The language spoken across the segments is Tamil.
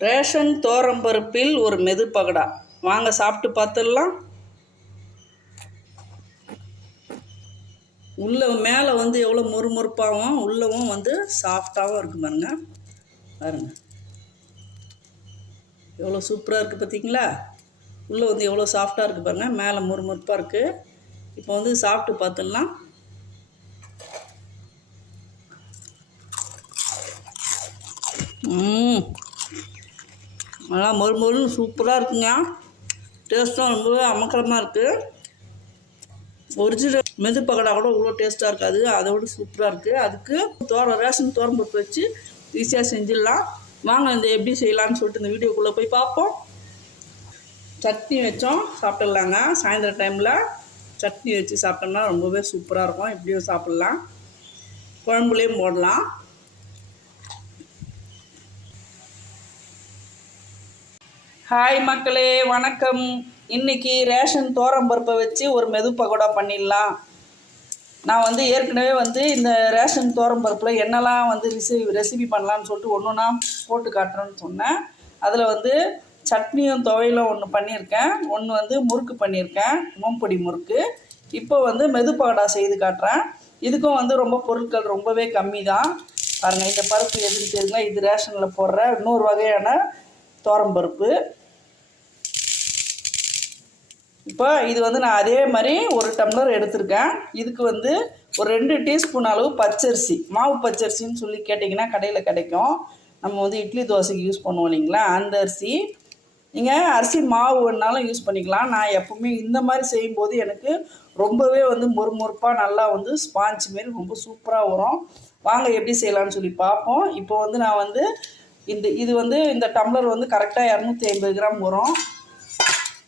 ரேஷன் தோரம்பருப்பில் ஒரு மெது பகடா. வாங்க சாப்பிட்டு பார்த்துடலாம். உள்ள மேலே வந்து எவ்வளோ மொறுமொறுப்பாகவும் உள்ளவும் வந்து சாஃப்டாகவும் இருக்கு பாருங்க. பாருங்க. எவ்வளோ சூப்பராக இருக்குது பார்த்தீங்களா? உள்ளே வந்து எவ்வளோ சாஃப்டாக இருக்குது பாருங்க. மேலே மொறுமொறுப்பாக இருக்குது இப்போ வந்து சாப்பிட்டு பார்த்துடலாம். ம். நல்லா மொறு மொறுன்னு சூப்பராக இருக்குங்க. டேஸ்ட்டும் ரொம்பவே அமக்கலமாக இருக்குது ஒரிஜினல் மெது பக்கடா கூட இவ்வளோ டேஸ்ட்டாக இருக்காது. அதை விட சூப்பராக இருக்குது அதுக்கு தோரம் ரேஷன் தோரம் பருப்பு வச்சு ஈஸியாக செஞ்சிடலாம். வாங்க இந்த எப்படி செய்யலாம்னு சொல்லிட்டு இந்த வீடியோக்குள்ளே போய் பார்ப்போம். சட்னி வச்சோம் சாப்பிட்டுடலாங்க. சாயந்தரம் டைமில் சட்னி வச்சு சாப்பிட்டோம்னா ரொம்பவே சூப்பராக இருக்கும். எப்படியும் சாப்பிட்லாம். குழம்புலேயும் போடலாம். ஹாய் மக்களே வணக்கம். இன்னைக்கு ரேஷன் தோரம் பருப்பை வச்சு ஒரு மெது பகோடா பண்ணிடலாம். நான் வந்து ஏற்கனவே வந்து இந்த ரேஷன் தோரம் பருப்பில் என்னெல்லாம் வந்து ரெசிபி ரெசிபி பண்ணலான்னு சொல்லிட்டு ஒன்று ஒன்றா போட்டு காட்டுறேன்னு சொன்னேன். அதில் வந்து சட்னியும் துவையிலும் ஒன்று பண்ணியிருக்கேன். ஒன்று வந்து முறுக்கு பண்ணியிருக்கேன். மோம்பொடி முறுக்கு. இப்போ வந்து மெது பகோடா செய்து காட்டுறேன். இதுக்கும் வந்து ரொம்ப பொருட்கள் ரொம்பவே கம்மி தான் பாருங்கள் இந்த பருப்பு எதுன்னு தெரியுங்களா இது ரேஷனில் போடுற இன்னொரு வகையான பருப்பு. இப்போ இது வந்து நான் அதே மாதிரி ஒரு டம்ளர் எடுத்திருக்கேன். இதுக்கு வந்து ஒரு ரெண்டு டீஸ்பூன் அளவு பச்சரிசி மாவு பச்சரிசின்னு சொல்லி கேட்டிங்கன்னா கடையில் கிடைக்கும். நம்ம வந்து இட்லி தோசைக்கு யூஸ் பண்ணுவோம் இல்லைங்களா? அந்த அரிசி. நீங்கள் அரிசி மாவு வேணாலும் யூஸ் பண்ணிக்கலாம். நான் எப்போவுமே இந்த மாதிரி செய்யும்போது எனக்கு ரொம்பவே வந்து மொறுமொறுப்பாக நல்லா வந்து ஸ்பாஞ்ச் மாரி ரொம்ப சூப்பராக வரும். வாங்க எப்படி செய்யலாம்னு சொல்லி பார்ப்போம். இப்போ வந்து நான் வந்து இந்த இது வந்து இந்த டம்ளர் வந்து கரெக்டாக இரநூத்தி ஐம்பது கிராம் வரும்.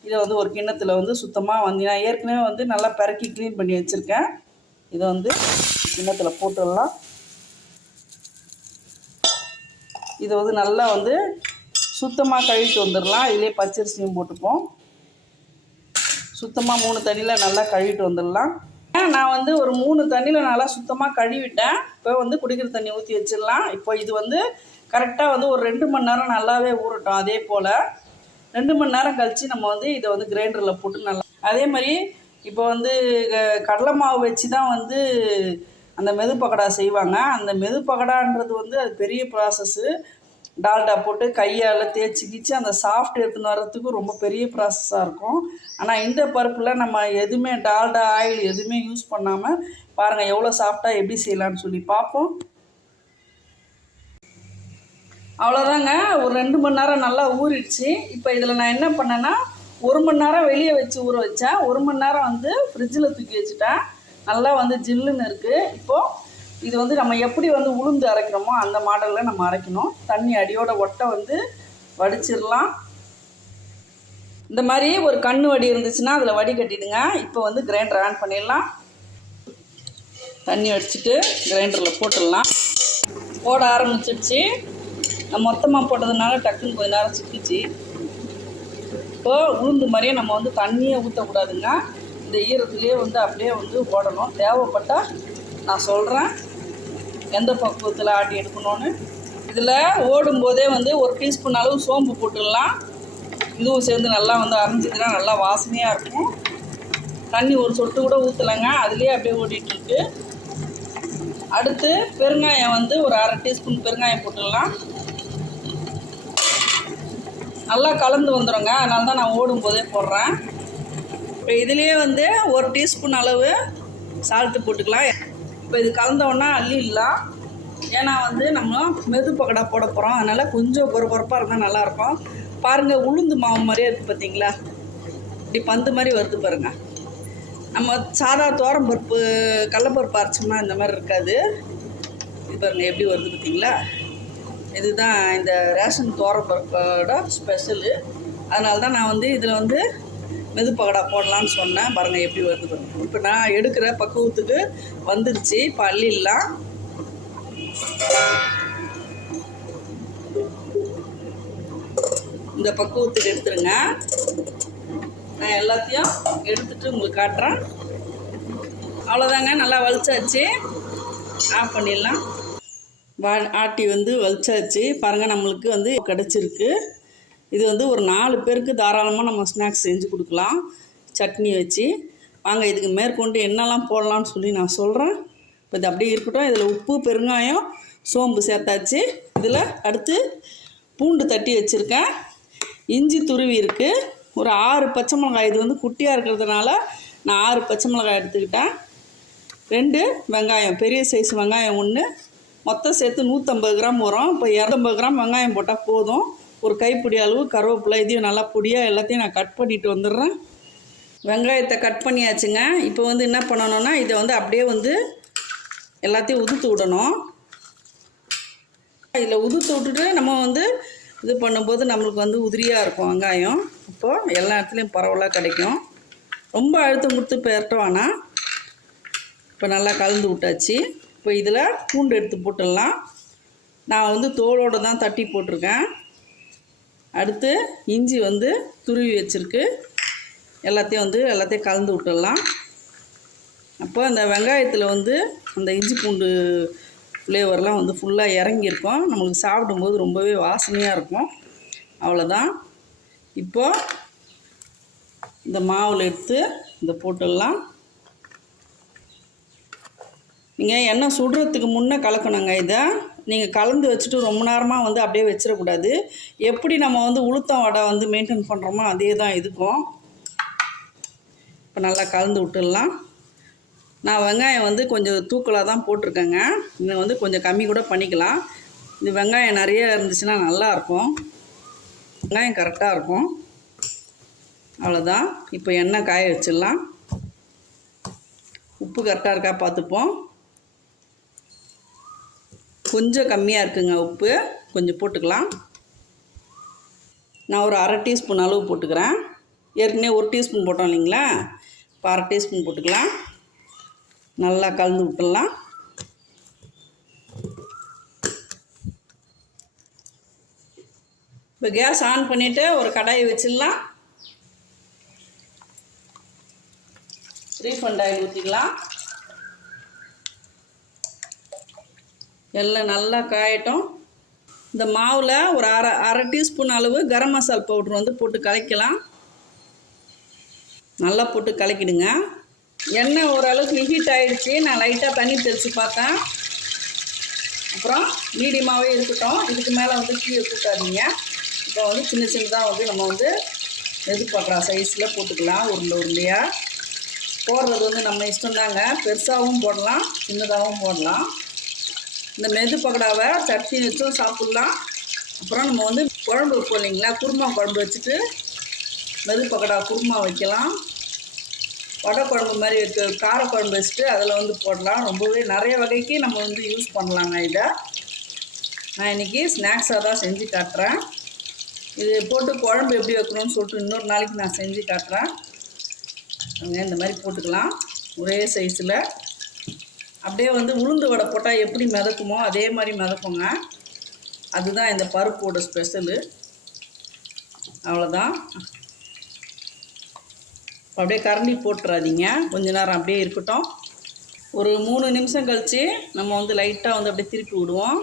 இதை வந்து ஒரு கிண்ணத்தில் வந்து சுத்தமாக வந்து நான் ஏற்கனவே வந்து நல்லா பிறக்கி க்ளீன் பண்ணி வச்சுருக்கேன். இதை வந்து கிண்ணத்தில் போட்டுடலாம். இதை வந்து நல்லா வந்து சுத்தமாக கழுவிட்டு வந்துடலாம். இதிலே பச்சரிசியும் போட்டுப்போம். சுத்தமாக மூணு தண்ணியில் நல்லா கழுவிட்டு வந்துடலாம். நான் வந்து ஒரு மூணு தண்ணியில் நல்லா சுத்தமாக கழுவிட்டேன். இப்போ வந்து குடிக்கிற தண்ணி ஊற்றி வச்சிடலாம். இப்போ இது வந்து கரெக்டாக வந்து ஒரு ரெண்டு மணி நேரம் நல்லாவே ஊறட்டும். அதே போல் ரெண்டு மணி நேரம் கழித்து நம்ம வந்து இதை வந்து கிரைண்டரில் போட்டு நல்லா அதே மாதிரி இப்போ வந்து க- கடலை மாவு வச்சு தான் வந்து அந்த மெது பக்கடா செய்வாங்க. அந்த மெது பக்கடான்றது வந்து அது பெரிய ப்ராசஸ்ஸு டால்டா போட்டு கையால் தேய்ச்சி கிச்சு அந்த சாஃப்ட் எடுத்துன்னு வர்றதுக்கு ரொம்ப பெரிய ப்ராசஸாக இருக்கும். ஆனால் இந்த பருப்பில் நம்ம எதுவுமே டால்டா ஆயில் எதுவுமே யூஸ் பண்ணாமல் பாருங்கள் எவ்வளோ சாஃப்டாக எப்படி செய்யலான்னு சொல்லி பார்ப்போம். அவ்வளோதாங்க ஒரு ரெண்டு மணி நேரம் நல்லா ஊறிடுச்சு. இப்போ இதில் நான் என்ன பண்ணேன்னா ஒரு மணி நேரம் வெளியே வச்சு ஊற வச்சேன். ஒரு மணி நேரம் வந்து ஃப்ரிட்ஜில் தூக்கி வச்சுட்டேன். நல்லா வந்து ஜில்லுன்னு இருக்குது இப்போது இது வந்து நம்ம எப்படி வந்து உளுந்து அரைக்கிறோமோ அந்த மாடலில் நம்ம அரைக்கணும். தண்ணி அடியோட ஒட்டை வந்து வடிச்சிடலாம். இந்த மாதிரி ஒரு கண்ணு வடி இருந்துச்சுன்னா அதில் வடி கட்டிடுங்க. இப்போ வந்து கிரைண்டர் ஆன் பண்ணிடலாம். தண்ணி வடிச்சிட்டு கிரைண்டரில் போட்டுடலாம். போட ஆரம்பிச்சிடுச்சு மொத்தமாக போட்டதுனால டக்குன்னு கொஞ்ச நேரம் சிக்கிச்சு. இப்போ உளுந்து மாதிரியே நம்ம வந்து தண்ணியை ஊற்றக்கூடாதுங்க இந்த ஈரத்துலேயே வந்து அப்படியே வந்து போடணும். தேவைப்பட்டால் நான் சொல்கிறேன் எந்த பக்குவத்தில் ஆட்டி எடுக்கணும்னு. இதில் ஓடும்போதே வந்து ஒரு டீஸ்பூன் அளவு சோம்பு போட்டுடலாம். இதுவும் சேர்ந்து நல்லா வந்து அரைஞ்சிதுன்னா நல்லா வாசனையாக இருக்கும். தண்ணி ஒரு சொட்டு கூட ஊற்றலைங்க அதுலேயே அப்படியே ஓடிட்டுருக்கு. அடுத்து பெருங்காயம் வந்து ஒரு அரை டீஸ்பூன் பெருங்காயம் போட்டுடலாம். நல்லா கலந்து வந்துடுங்க அதனால தான் நான் ஓடும் போதே போடுறேன். இப்போ இதுலேயே வந்து ஒரு டீஸ்பூன் அளவு சால்ட்டு போட்டுக்கலாம். இப்போ இது கலந்தோன்னா அள்ளிடலாம். ஏன்னா வந்து நம்ம மெது பக்கடா போட போகிறோம் அதனால் கொஞ்சம் பொறுப்பொறுப்பாக இருந்தால் நல்லாயிருக்கும். பாருங்கள் உளுந்து மாவு மாதிரியே இருக்குது பார்த்தீங்களா இப்படி பந்து மாதிரி வருது பாருங்கள் நம்ம சாதா தோரம் பருப்பு கடலப்பருப்பு அரைச்சோம்னா இந்த மாதிரி இருக்காது. இது பாருங்கள் எப்படி வருது பார்த்தீங்களா இதுதான் இந்த ரேஷன் தோரம் ஸ்பெஷலு. அதனால தான் நான் வந்து இதில் வந்து மெது பகடா போடலான்னு சொன்னேன். பாருங்கள் எப்படி வருது இப்போ நான் எடுக்கிற பக்குவத்துக்கு வந்துருச்சு. இப்போ அள்ளிடலாம். இந்த பக்குவத்துக்கு எடுத்துருங்க. நான் எல்லாத்தையும் எடுத்துட்டு உங்களுக்கு காட்டுறேன். அவ்வளோதாங்க நல்லா வலிச்சாச்சு. ஆஃப் பண்ணிடலாம். வா ஆட்டி வந்து வலிச்சாச்சு பாருங்கள் நம்மளுக்கு வந்து கிடச்சிருக்கு. இது வந்து ஒரு நாலு பேருக்கு தாராளமாக நம்ம ஸ்நாக்ஸ் செஞ்சு கொடுக்கலாம். சட்னி வச்சு. வாங்க இதுக்கு மேற்கொண்டு என்னெல்லாம் போடலாம்னு சொல்லி நான் சொல்கிறேன் இப்போ இது அப்படியே இருக்கட்டும். இதில் உப்பு பெருங்காயம் சோம்பு சேர்த்தாச்சு. இதில் அடுத்து பூண்டு தட்டி வச்சுருக்கேன். இஞ்சி துருவி இருக்குது ஒரு ஆறு பச்சை மிளகாய். இது வந்து குட்டியாக இருக்கிறதுனால நான் ஆறு பச்சை மிளகாய் எடுத்துக்கிட்டேன். ரெண்டு வெங்காயம். பெரிய சைஸ் வெங்காயம் ஒன்று மொத்தம் சேர்த்து நூற்றம்பது கிராம் வரும் இப்போ இரநூத்தம்பது கிராம் வெங்காயம் போட்டால் போதும். ஒரு கைப்பிடி அளவு கருவேப்பிலை இதையும் நல்லா பொடியாக எல்லாத்தையும் நான் கட் பண்ணிட்டு வந்துடுறேன். வெங்காயத்தை கட் பண்ணியாச்சுங்க. இப்போ வந்து என்ன பண்ணணும்னா இதை வந்து அப்படியே வந்து எல்லாத்தையும் உதுத்து விடணும். இதில் உதுத்து விட்டுட்டு நம்ம வந்து இது பண்ணும்போது நம்மளுக்கு வந்து உதிரியாக இருக்கும் வெங்காயம். இப்போது எல்லா இடத்துலையும் பரவலாக கிடைக்கும். ரொம்ப அழுத்தம் கொடுத்து பெரட்ட ஆனால் இப்போ நல்லா கலந்து விட்டாச்சு. இப்போ இதில் பூண்டு எடுத்து போட்டுடலாம். நான் வந்து தோலோடு தான் தட்டி போட்டிருக்கேன். அடுத்து இஞ்சி வந்து துருவி வச்சுருக்கு. எல்லாத்தையும் வந்து எல்லாத்தையும் கலந்து விட்டுடலாம். அப்போ அந்த வெங்காயத்தில் வந்து அந்த இஞ்சி பூண்டு ஃப்ளேவர்லாம் வந்து ஃபுல்லாக இறங்கியிருக்கும். நம்மளுக்கு சாப்பிடும்போது ரொம்பவே வாசனையாக இருக்கும். அவ்வளோதான் இப்போ இந்த மாவில் எடுத்து இந்த போட்டுடலாம். நீங்கள் எண்ணெய் சுடுறதுக்கு முன்னே கலக்கணுங்க இதை. நீங்கள் கலந்து வச்சுட்டு ரொம்ப நேரமாக வந்து அப்படியே வச்சிடக்கூடாது. எப்படி நம்ம வந்து உளுத்தம் வடை வந்து மெயின்டைன் பண்ணுறோமோ அதே தான் இதுக்கும். இப்போ நல்லா கலந்து விட்டுடலாம். நான் வெங்காயம் வந்து கொஞ்சம் தூக்கலாக தான் போட்டிருக்கேங்க. இன்னும் வந்து கொஞ்சம் கம்மி கூட பண்ணிக்கலாம். இந்த வெங்காயம் நிறைய இருந்துச்சுன்னா நல்லாயிருக்கும் வெங்காயம் கரெக்டாக இருக்கும். அவ்வளோதான் இப்போ எண்ணெய் காய வச்சிடலாம். உப்பு கரெக்டாக இருக்கா பார்த்துப்போம். கொஞ்சம் கம்மியாக இருக்குங்க உப்பு. கொஞ்சம் போட்டுக்கலாம். நான் ஒரு அரை டீஸ்பூன் அளவு போட்டுக்கிறேன். ஏற்கனவே ஒரு டீஸ்பூன் போட்டோம் இல்லைங்களா? இப்போ அரை டீஸ்பூன் போட்டுக்கலாம். நல்லா கலந்து விட்டுடலாம். இப்போ கேஸ் ஆன் பண்ணிவிட்டு ஒரு கடாயை வச்சிடலாம். ரீஃபண்ட் ஆயில் ஊற்றிக்கலாம் எல்லாம் நல்லா காயட்டும். இந்த மாவில் ஒரு அரை அரை டீஸ்பூன் அளவு கரம் மசால் பவுட்ரு வந்து போட்டு கலக்கலாம். நல்லா போட்டு கலக்கிடுங்க. எண்ணெய் ஓரளவுக்கு ஹீட் ஆகிடுச்சி நான் லைட்டாக தண்ணி தெளித்து பார்த்தேன். அப்புறம் மீடியமாகவே இருக்கட்டும். இதுக்கு மேலே வந்து கீழே கூட்டாதீங்க இப்போ வந்து சின்ன சின்னதாக வந்து நம்ம வந்து எதிர்பார்க்குற சைஸில் போட்டுக்கலாம். உருண்டை உருண்டையாக போடுறது வந்து நம்ம இஷ்டம்தாங்க. பெருசாகவும் போடலாம் சின்னதாகவும் போடலாம். இந்த மெது பக்கடாவை சட்னி வச்சும் சாப்பிட்லாம். அப்புறம் நம்ம வந்து குழம்பு வைப்போம் இல்லைங்களா? குருமா குழம்பு வச்சுட்டு மெது பக்கடா குருமா வைக்கலாம். வடை குழம்பு மாதிரி வைக்க கார குழம்பு வச்சுட்டு அதில் வந்து போடலாம். ரொம்பவே நிறைய வகைக்கு நம்ம வந்து யூஸ் பண்ணலாங்க இதை. நான் இன்றைக்கி ஸ்நாக்ஸாக தான் செஞ்சு காட்டுறேன். இது போட்டு குழம்பு எப்படி வைக்கணும்னு சொல்லிட்டு இன்னொரு நாளைக்கு நான் செஞ்சு காட்டுறேன். இந்த மாதிரி போட்டுக்கலாம். ஒரே சைஸில் அப்படியே வந்து உளுந்து வடை போட்டால் எப்படி மிதக்குமோ அதே மாதிரி மிதக்குங்க. அதுதான் இந்த பருப்போட ஸ்பெஷலு. அவ்வளோதான் அப்படியே கரண்டி போட்டுறாதீங்க. கொஞ்ச நேரம் அப்படியே இருக்கட்டும். ஒரு மூணு நிமிஷம் கழித்து நம்ம வந்து லைட்டாக வந்து அப்படியே திருப்பி விடுவோம்.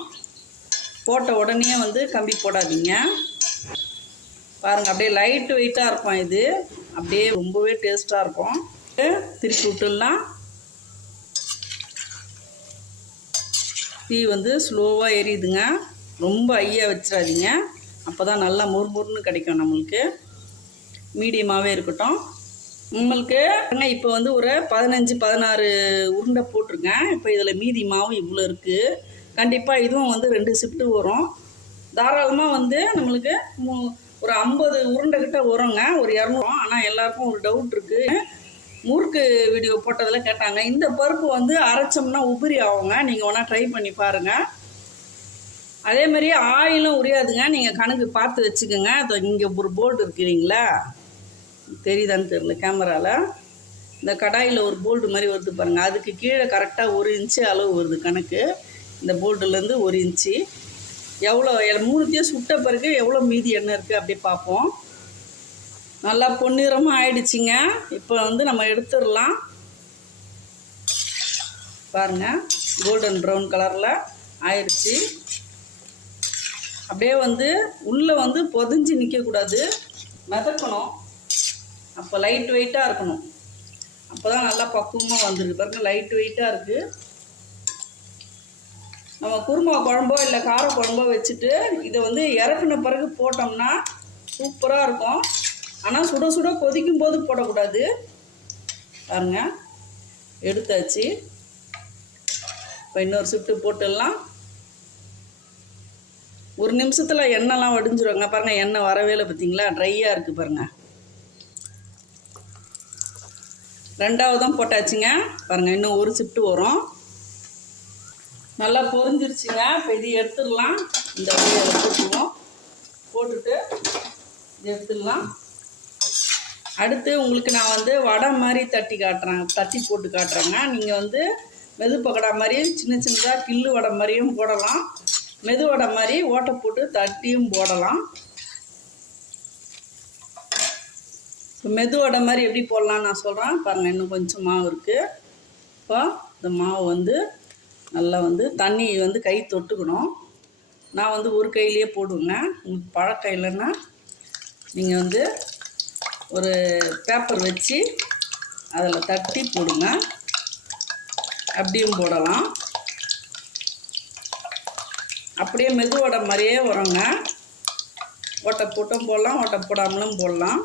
போட்ட உடனே வந்து கம்பி போடாதீங்க. பாருங்கள் அப்படியே லைட்டு வெயிட்டாக இருக்கும் இது. அப்படியே ரொம்பவே டேஸ்ட்டாக இருக்கும். திருப்பி விட்டுடலாம். தீ வந்து ஸ்லோவாக எரியுதுங்க. ரொம்ப ஐயா வச்சிடாதீங்க. அப்போ தான் நல்லா முறுமுறுன்னு கிடைக்கும் நம்மளுக்கு. மீடியமாகவே இருக்கட்டும். உங்களுக்கு இப்போ வந்து ஒரு பதினஞ்சு பதினாறு உருண்டை போட்டிருங்க. இப்போ இதில் மீதி மாவு இவ்வளோ இருக்குது கண்டிப்பாக இதுவும் வந்து ரெண்டு ஷிஃப்ட்டு வரும். தாராளமாக வந்து நம்மளுக்கு மூ ஒரு ஐம்பது உருண்டை கிட்ட வருங்க. ஒரு இரநூறு. ஆனால் எல்லாருக்கும் ஒரு டவுட் இருக்குது முறுக்கு வீடியோ போட்டதில் கேட்டாங்க. இந்த பருப்பு வந்து அரைச்சோம்னா உபரி ஆகுங்க. நீங்கள் வேணால் ட்ரை பண்ணி பாருங்கள் அதே மாதிரி ஆயிலும் உரியாதுங்க. நீங்கள் கணக்கு பார்த்து வச்சுக்கோங்க. அது இங்கே ஒரு போர்டு இருக்கிறீங்களா தெரியுதான்னு தெரியல கேமராவில் இந்த கடாயில் ஒரு போல்டு மாதிரி வருது பாருங்கள் அதுக்கு கீழே கரெக்டாக ஒரு இன்ச்சு அளவு வருது கணக்கு. இந்த போல்டுலேருந்து ஒரு இன்ச்சு எவ்வளோ மூணுத்தையும் சுட்ட பிறகு எவ்வளோ மீதி எண்ணெய் இருக்குது அப்படி பார்ப்போம். நல்லா பொன்னிறமாக ஆயிடுச்சுங்க. இப்போ வந்து நம்ம எடுத்துடலாம். பாருங்கள் கோல்டன் ப்ரௌன் கலரில் ஆயிடுச்சு அப்படியே வந்து உள்ளே வந்து பொதிஞ்சு நிற்கக்கூடாது மிதக்கணும். அப்போ லைட் வெயிட்டாக இருக்கணும். அப்போ தான் நல்லா பக்குவமாக வந்துருக்கு பாருங்க லைட் வெயிட்டாக இருக்குது நம்ம குருமா குழம்போ இல்லை கார குழம்போ வச்சுட்டு இதை வந்து இறக்குன பிறகு போட்டோம்னா சூப்பராக இருக்கும். ஆனால் சுட சுட கொதிக்கும் போது போடக்கூடாது. பாருங்க. எடுத்தாச்சு. இப்போ இன்னொரு ஷிஃப்ட்டு போட்டுடலாம். ஒரு நிமிஷத்தில் எண்ணெய்லாம் வடிஞ்சிருவாங்க. பாருங்கள் எண்ணெய் வரவே இல்லை பார்த்தீங்களா ட்ரையாக இருக்குது பாருங்கள் ரெண்டாவதும் போட்டாச்சுங்க. பாருங்கள் இன்னும் ஒரு ஷிஃப்ட்டு வரும். நல்லா பொறிஞ்சிருச்சுங்க இப்போ இது எடுத்துடலாம். இந்த வழியை போட்டுவோம் போட்டுட்டு எடுத்துடலாம். அடுத்து உங்களுக்கு நான் வந்து வடை மாதிரி தட்டி காட்டுறேன் தட்டி போட்டு காட்டுறேங்க. நீங்கள் வந்து மெது பக்கடா மாதிரியும் சின்ன சின்னதாக கில்லு வடை மாதிரியும் போடலாம். மெது வடை மாதிரி ஓட்டை போட்டு தட்டியும் போடலாம். இப்போ மெது வடை மாதிரி எப்படி போடலாம் நான் சொல்கிறேன் பாருங்கள் இன்னும் கொஞ்சம் மாவு இருக்குது இப்போ இந்த மாவு வந்து நல்லா வந்து தண்ணி வந்து கை தொட்டுக்கணும். நான் வந்து ஒரு கையிலேயே போடுவேங்க. உங்களுக்கு பழக்கம் இல்லைன்னா நீங்கள் வந்து ஒரு பேப்பர் வச்சு அதில் தட்டி போடுங்க. அப்படியும் போடலாம். அப்படியே மெதுவடை மாதிரியே வருங்க. ஓட்டை போட்டும் போடலாம் ஓட்டை போடாமலும் போடலாம்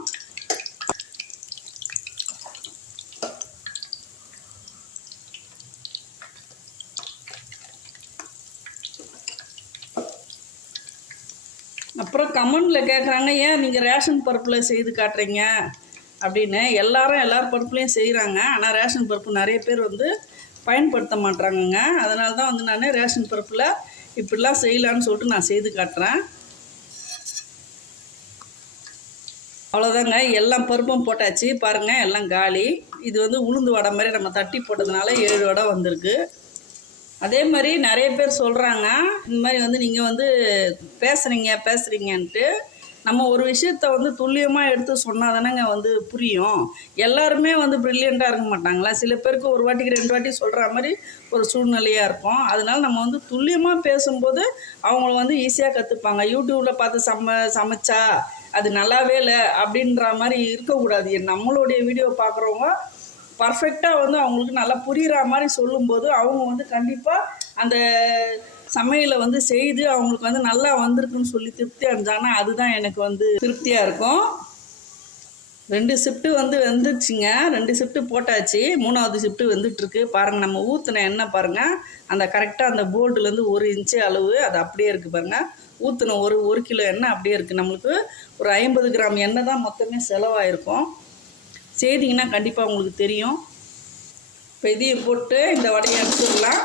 அப்புறம் கமெண்டில் கேட்குறாங்க ஏன் நீங்கள் ரேஷன் பருப்பில் செய்து காட்டுறீங்க? அப்படின்னு எல்லாரும் எல்லார் பருப்புலேயும் செய்கிறாங்க ஆனால் ரேஷன் பருப்பு நிறைய பேர் வந்து பயன்படுத்த மாட்றாங்கங்க. அதனால தான் வந்து நான் ரேஷன் பருப்பில் இப்படிலாம் செய்யலான்னு சொல்லிட்டு நான் செய்து காட்டுறேன். அவ்வளோதாங்க எல்லாம் பருப்பும் போட்டாச்சு. பாருங்கள் எல்லாம் காலி. இது வந்து உளுந்து வடை மாதிரி நம்ம தட்டி போட்டதுனால ஏழு வடை வந்திருக்கு. அதே மாதிரி நிறைய பேர் சொல்கிறாங்க இந்த மாதிரி வந்து நீங்கள் வந்து பேசுகிறீங்க பேசுகிறீங்கன்ட்டு நம்ம ஒரு விஷயத்த வந்து துல்லியமாக எடுத்து சொன்னால் தானேங்க வந்து புரியும். எல்லாருமே வந்து ப்ரில்லியண்ட்டாக இருக்க மாட்டாங்களா? சில பேருக்கு ஒரு வாட்டிக்கு ரெண்டு வாட்டி சொல்கிற மாதிரி ஒரு சூழ்நிலையாக இருக்கும். அதனால நம்ம வந்து துல்லியமாக பேசும்போது அவங்கள வந்து ஈஸியாக கற்றுப்பாங்க யூடியூப்பில் பார்த்து சம சமைச்சா அது நல்லாவே இல்லை அப்படின்ற மாதிரி இருக்கக்கூடாது. நம்மளுடைய வீடியோ பார்க்குறவங்க பர்ஃபெக்டாக வந்து அவங்களுக்கு நல்லா புரிகிற மாதிரி சொல்லும்போது அவங்க வந்து கண்டிப்பாக அந்த சமையலை வந்து செய்து அவங்களுக்கு வந்து நல்லா வந்திருக்குன்னு சொல்லி திருப்தி அடைஞ்சாங்கன்னா அதுதான் எனக்கு வந்து திருப்தியாக இருக்கும். ரெண்டு ஷிஃப்ட்டு வந்து வந்துருச்சுங்க. ரெண்டு ஷிஃப்ட்டு போட்டாச்சு. மூணாவது ஷிஃப்ட்டு வந்துட்டுருக்கு. பாருங்கள் நம்ம ஊற்றுன எண்ணெய் பாருங்கள் அந்த கரெக்டாக அந்த போல்டுலேருந்து ஒரு இன்ச்சு அளவு அது அப்படியே இருக்குது பாருங்கள் ஊற்றின ஒரு ஒரு கிலோ எண்ணெய் அப்படியே இருக்குது நம்மளுக்கு ஒரு ஐம்பது கிராம் எண்ணெய் தான் மொத்தமே செலவாயிருக்கும். செய்திங்கன்னா கண்டிப்பாக உங்களுக்கு தெரியும். இப்போ இதையும் போட்டு இந்த வடையை எடுத்துடலாம்.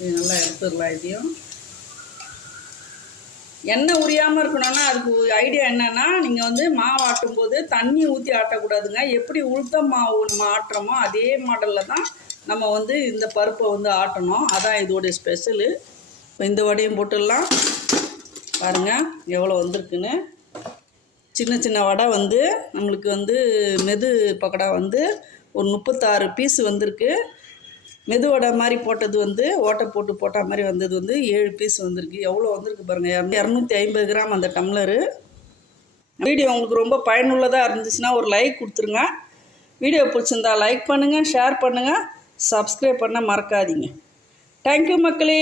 இது நல்லா எடுத்துடலாம் இதையும். எண்ணெய் உரியாமல் இருக்கணும்னா அதுக்கு ஐடியா என்னென்னா நீங்கள் வந்து மாவு ஆட்டும் போது தண்ணி ஊற்றி ஆட்டக்கூடாதுங்க. எப்படி உளுத்த மாவு நம்ம ஆட்டுறோமோ அதே மாடலில் தான் நம்ம வந்து இந்த பருப்பை வந்து ஆட்டணும். அதான் இதோடைய ஸ்பெஷலு இப்போ இந்த வடையும் போட்டுடலாம். பாருங்கள் எவ்வளோ வந்திருக்குன்னு. சின்ன சின்ன வடை வந்து நம்மளுக்கு வந்து மெது பக்கடா வந்து ஒரு முப்பத்தாறு பீஸ் வந்திருக்கு. மெது வடை மாதிரி போட்டது வந்து ஓட்டை போட்டு போட்ட மாதிரி வந்தது வந்து ஏழு பீஸ் வந்திருக்கு. எவ்வளோ வந்திருக்கு பாருங்கள் இரநூத்தி ஐம்பது கிராம் அந்த டம்ளரு. வீடியோ உங்களுக்கு ரொம்ப பயனுள்ளதாக இருந்துச்சுன்னா ஒரு லைக் கொடுத்துருங்க. வீடியோ பிடிச்சிருந்தா லைக் பண்ணுங்கள் ஷேர் பண்ணுங்கள் சப்ஸ்கிரைப் பண்ண மறக்காதீங்க. தேங்க்யூ மக்களே.